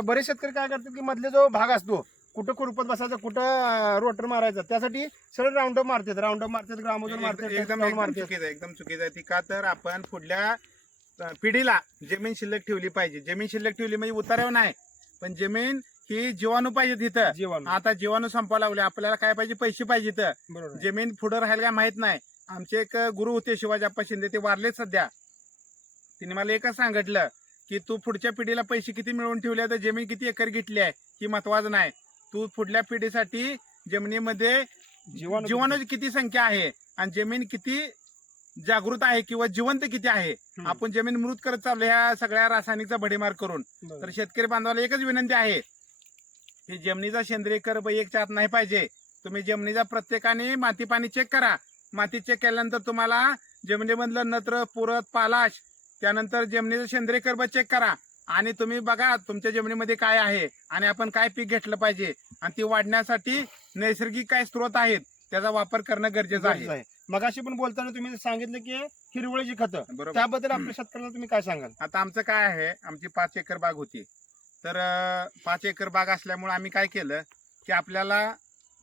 आता बरेच शेतकरी काय करतात की मधले जो भाग असतो कुठं खुरपत बसायचं कुठं रोटर मारायचं त्यासाठी सरळ राऊंडअप मारतात. राऊंडअप मारतात ग्रामोजन मारतात एकदम टॅक्टर एकदम मारतात. चुकीचं आहे एकदम चुकीचं आहे. ती का तर आपण पुढल्या अं, पिढीला जमीन शिल्लक ठेवली पाहिजे. जमीन शिल्लक ठेवली म्हणजे उतार्यावर नाही पण जमीन ही जीवाणू पाहिजे तिथं. जीवन आता जीवाणू संपायला लागले आपल्याला काय पाहिजे? पैसे पाहिजे तर बरोबर आहे. जमीन पुढे राहायला काय माहीत नाही. आमचे एक गुरु होते शिवाजीप्पा शिंदे ते वारले सध्या. तिने मला एकच सांगितलं की तू पुढच्या पिढीला पैसे किती मिळवून ठेवले तर जमीन किती एकर घेतली आहे ही महत्वाचं नाही तू पुढल्या पिढीसाठी जमिनीमध्ये जीवाणू जीवाणूची किती संख्या आहे आणि जमीन किती जागृत आहे किंवा जिवंत किती आहे. आपण जमीन मृत करत चाललो ह्या सगळ्या रासायनिकचा भडीमार करून. तर शेतकरी बांधवाला एकच विनंती आहे की जमिनीचा सेंद्रिय कर एक चार नाही पाहिजे तुम्ही जमिनीचा प्रत्येकाने माती पाणी चेक करा माती चेक केल्यानंतर तुम्हाला जमिनीमधलं नत्र पुरत पालाश त्यानंतर जमिनीचं सेंद्रिय कर्ब चेक करा. आणि तुम्ही बघा तुमच्या जमिनीमध्ये काय आहे आणि आपण काय पीक घेतलं पाहिजे. आणि ती वाढण्यासाठी नैसर्गिक काय स्रोत आहेत त्याचा वापर करणं गरजेचं आहे. आहे. मगाशी पण बोलताना तुम्ही सांगितलं की हिरवळीची खतं बरोबर. त्याबद्दल आपल्या शेतकऱ्याला तुम्ही काय सांगाल? आता आमचं काय आहे आमची पाच एकर बाग होती. तर पाच एकर बाग असल्यामुळे आम्ही काय केलं की आपल्याला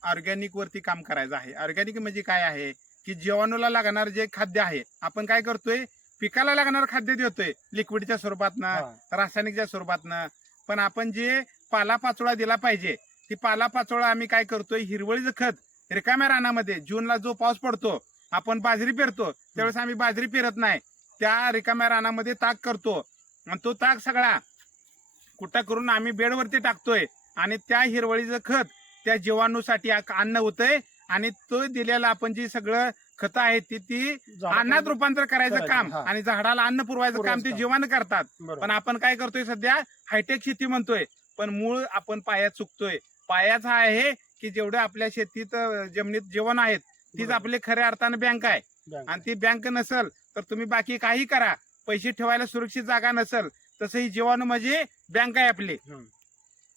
ऑर्गॅनिक वरती काम करायचं आहे. ऑर्गॅनिक म्हणजे काय आहे की जीवाणूला लागणार जे खाद्य आहे आपण काय करतोय पिकाला लागणार खाद्य देतोय. लिक्विडच्या स्वरूपातनं हा. रासायनिकच्या स्वरूपातनं. पण आपण जे पाला पाचोळा दिला पाहिजे ती पाला पाचोळा आम्ही काय करतोय? हिरवळीचं खत रिकाम्या रानामध्ये जूनला जो पाऊस पडतो आपण बाजरी पेरतो त्यावेळेस आम्ही बाजरी पेरत नाही. त्या रिकाम्या रानामध्ये ताक करतो. आणि तो ताक सगळा कुठं करून आम्ही बेडवरती टाकतोय. आणि त्या हिरवळीचं खत त्या जीवाणूसाठी अन्न होतंय. आणि तो दिलेला आपण जी सगळं खतं आहेत ती ती अन्नात रूपांतर करायचं काम हा. आणि झाडाला अन्न पुरवायचं काम ते. जीवाणू करतात. पण आपण काय करतोय सध्या हायटेक शेती म्हणतोय पण मूळ आपण पायात चुकतोय पायाचा आहे की जेवढं आपल्या शेतीत जमिनीत जीवन आहेत तीच. आपली खऱ्या अर्थानं बँक आहे. आणि ती बँक नसल तर तुम्ही बाकी काही करा पैसे ठेवायला सुरक्षित जागा नसल तसं ही जीवाणू म्हणजे बँक आहे आपली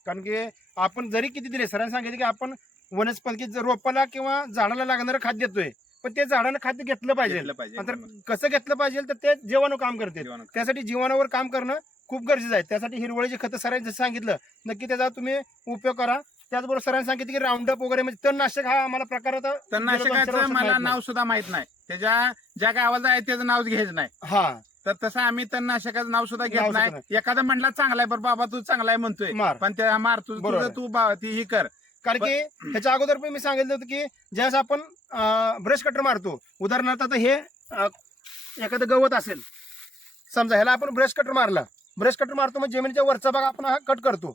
कारण की आपण जरी किती दिले सरांनी सांगितलं की आपण वनस्पती रोपाला किंवा झाडाला लागणारं खाद्य देतोय पण ते झाडानं खाद्य घेतलं पाहिजे. घेतलं पाहिजे. नंतर बरोबर. कसं घेतलं पाहिजे तर ते जीवाणू काम करते. जीवाणू. त्यासाठी जीवनावर काम करणं खूप गरजेचं आहे. त्यासाठी हिरवळीचे खतं सरांनी जसं सांगितलं नक्की त्याचा तुम्ही उपयोग करा. त्याचबरोबर सरांनी सांगितलं की राऊंडअप वगैरे म्हणजे तणनाशक हा आम्हाला प्रकार आता गेल्या तणनाशकाचं वर्षात मला माहीत. नाव सुद्धा माहीत नाही. त्याच्या ज्या गावाचं आहे त्याचं नाव घ्यायचं नाही. हा. तर तसं आम्ही तणनाशकाचं नाव सुद्धा नाव घेत सुद्धा नाही. एखादा म्हटला चांगला आहे बरं बाबा तू चांगला आहे म्हणतोय. मार. पण त्या मार बरोबर तुझं तू बा- ती ही कर. कारण की ह्याच्या अगोदर पण मी सांगितलं होतं की ज्यावेळेस आपण ब्रश कटर मारतो उदाहरणार्थ आता हे एखादं गवत असेल समजा ह्याला आपण ब्रश कटर मारला ब्रश कटर मारतो मग जमिनीच्या वरचा भाग आपण हा कट करतो.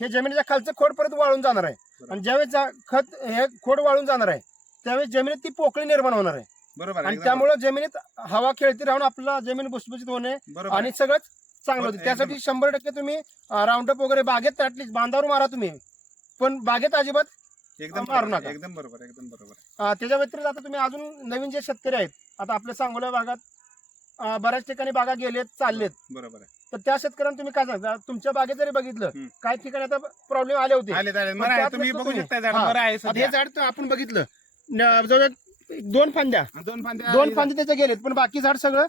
हे जमिनीच्या खालचं खोड परत वाळून जाणार आहे. आणि ज्यावेळेस खत हे खोड वाळून जाणार आहे त्यावेळेस जमिनीत ती पोकळी निर्माण होणार आहे. बरोबर आणि त्यामुळे जमिनीत हवा खेळती राहून आपला जमीन भुसभुशीत होणे आणि सगळंच चांगलं होतं. त्यासाठी शंभर टक्के तुम्ही राऊंडअप वगैरे बागेत ऍटलीस्ट बांधावर मारा तुम्ही. पण बागेत अजिबात एकदम मारू बरोबर, नका. एकदम बरोबर एकदम बरोबर अं, त्याच्या व्यतिरिक्त आता तुम्ही अजून नवीन जे शेतकरी आहेत आता आपल्या सांगोला भागात अं, बऱ्याच ठिकाणी बागा गेलेत चाललेत बरोबर आहे. तर त्या शेतकऱ्यांना तुम्ही काय सांगता तुमच्या बागेत जरी बघितलं हम्म. काही ठिकाणी आता प्रॉब्लेम आले होते आले आले पण बरं आहे त्यात तुम्ही बघू तुम्ही. शकता झाड हा. बरं आहे आता सध्या. झाड तर आपण बघितलं न- जवळजवळ दोन फांद्या दोन फांद्या दोन फांदे त्याचे गेलेत पण बाकी झाड सगळं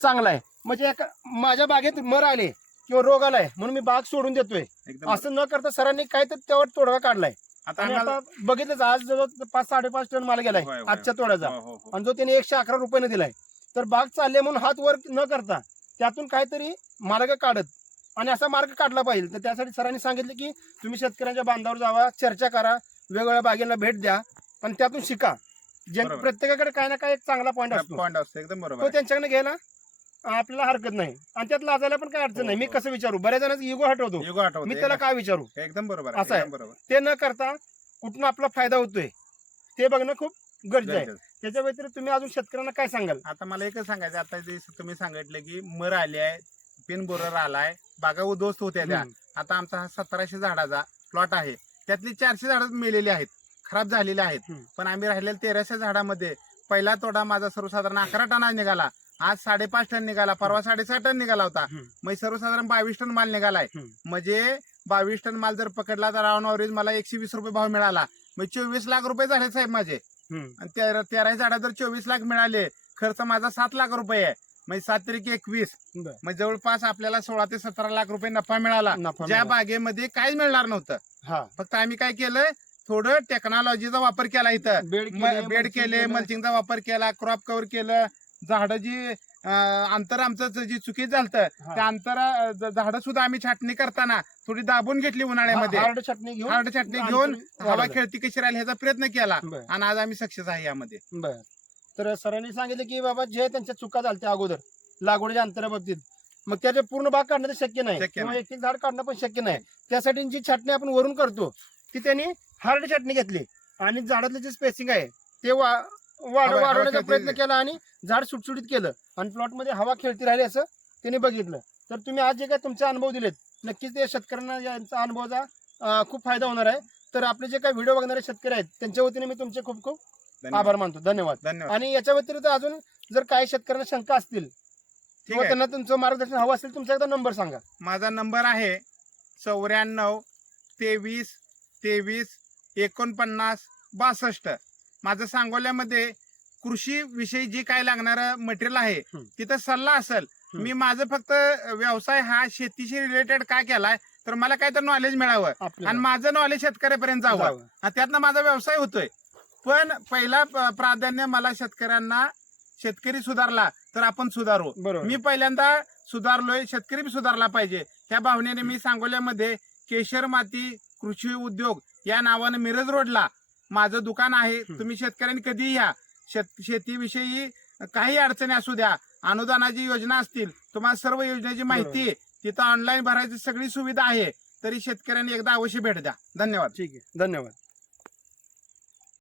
चांगलं आहे म्हणजे एका- माझ्या बागेत मर आले किंवा रोग आलाय म्हणून मी बाग सोडून देतोय एकदम असं न करता सरांनी काय तर त्यावर तोडगा काढलाय आता आणि आता बघितलं आज जवळ पाच साडेपाच टन माल गेलाय होय, होय. आजच्या तोड्याचा हो, हो, हो. आणि जो त्याने एकशे अकरा रुपयाने दिलाय तर बाग चालले म्हणून हात वर न करता त्यातून काहीतरी मार्ग काढत आणि असा मार्ग काढला पाहिजे तर त्यासाठी सरांनी सांगितलं की तुम्ही शेतकऱ्यांच्या बांधावर जावा चर्चा करा वेगवेगळ्या बागेला भेट द्या पण त्यातून शिका जे बरोबर. प्रत्येकाकडे काही ना काही एक चांगला पॉईंट असतो पॉइंट असतो एकदम बरोबर तो आहे. त्यांच्याकडे घ्यायला आपल्याला हरकत नाही. आणि त्यात लाजायला पण काही अडचण नाही. मी हो, हो. कसं विचारू? बऱ्याच जणांचा हटवतो. युगो आठवतो मी त्याला काय विचारू? एकदम- बरोबर असं आहे. बरोबर. ते न करता कुठून आपला फायदा होतोय ते बघणं खूप गरजेचं आहे. त्याच्या व्यतिरिक्त तुम्ही अजून शेतकऱ्यांना काय सांगाल? आता मला एकच सांगायचं आता तुम्ही सांगितलं की मर आली आहे पिन बोरर आलाय बागा उद्ध्वस्त होत्या त्या. आता आमचा हा सतराशे झाडाचा प्लॉट आहे. त्यातली चारशे झाडं मेलेली आहेत खराब झालेली आहेत. पण आम्ही राहिलेल्या तेराशे झाडामध्ये पहिला तोडा माझा सर्वसाधारण अकरा टन निघाला. आज साडेपाच टन निघाला परवा साडेसहा टन निघाला होता. मग सर्वसाधारण बावीस टन माल निघालाय. म्हणजे बावीस टन माल जर पकडला तर ऑन अवरेज मला एकशे वीस रुपये भाव मिळाला. मग चोवीस लाख रुपये झाले साहेब माझे. आणि तेरा झाडा जर चोवीस लाख मिळाले खर्च माझा सात लाख रुपये आहे. म्हणजे सात तरीक एकवीस. मग जवळपास आपल्याला सोळा ते सतरा लाख रुपये नफा मिळाला. ज्या. बागेमध्ये काहीच मिळणार नव्हतं. हा. फक्त आम्ही काय केलं थोडं टेक्नॉलॉजीचा वापर केला इथं. बेड केले मल्चिंगचा वापर केला क्रॉप कव्हर केलं झाडं जी अंतर आमचं ज- चुकीच झालं त्या अंतर झाडं सुद्धा आम्ही छाटणी करताना थोडी दाबून घेतली उन्हाळ्यामध्ये. हार्ड चटणी घेऊन हार्ड छाटणी घेऊन हवा. खेळती कशी राहील ह्याचा प्रयत्न केला आणि आज आम्ही सक्सेस आहे यामध्ये. बर. तर सरांनी सांगितलं की बाबा जे त्यांच्या चुका झाल्या अगोदर लागवडीच्या अंतराबाबतीत मग त्याचे पूर्ण बाग काढणं शक्य नाही. किंवा. एक एक झाड काढणं पण शक्य नाही. त्यासाठी जी छाटणी आपण वरून करतो ती त्यांनी हार्ड छाटणी घेतली. आणि झाडातलं जे स्पेसिंग आहे ते वाढ हवा- हवा वाढवण्याचा खेळती- प्रयत्न केला आणि झाड सुटसुटीत केलं. आणि प्लॉटमध्ये हवा खेळती राहिली असं त्यांनी बघितलं. तर तुम्ही आज जे काय तुमचे अनुभव दिलेत नक्कीच ते शेतकऱ्यांना यांचा अनुभवाचा अं, खूप फायदा होणार आहे. तर आपले जे काही व्हिडिओ बघणारे शेतकरी आहेत त्यांच्या वतीने मी तुमचे खूप खूप धन्यवाद. आभार मानतो. धन्यवाद. धन्यवाद. आणि याच्या व्यतिरिक्त अजून जर काही शेतकऱ्यांना शंका असतील ठीक किंवा आहे. त्यांना तुमचं मार्गदर्शन हवं असेल तुमचा एकदा नंबर सांगा. माझा नंबर आहे चौऱ्याण्णव तेवीस तेवीस एकोणपन्नास बासष्ट. माझं सांगोल्यामध्ये कृषी विषयी जे काय लागणारं मटेरियल आहे हं. तिथं सल्ला असेल. मी माझं फक्त व्यवसाय हा शेतीशी रिलेटेड काय केलाय तर मला काय तर नॉलेज मिळावं. आणि माझं नॉलेज शेतकऱ्यापर्यंत जावं. त्यातनं माझा व्यवसाय होतोय. पण पहिला प्राधान्य मला शेतकऱ्यांना शेतकरी सुधारला तर आपण सुधारू. मी पहिल्यांदा सुधारलोय शेतकरी बी सुधारला पाहिजे. त्या भावनेने मी सांगोल्यामध्ये केशर माती कृषी उद्योग या नावानं मिरज रोडला. माझं दुकान आहे. तुम्ही शेतकऱ्यांनी कधीही या. शेत शेतीविषयी काही अडचणी असू द्या. अनुदानाची योजना असतील तुम्हाला सर्व योजनेची माहिती तिथं ऑनलाईन भरायची सगळी सुविधा आहे. तरी शेतकऱ्यांनी एकदा अवश्य भेट द्या. धन्यवाद. ठीक आहे. धन्यवाद.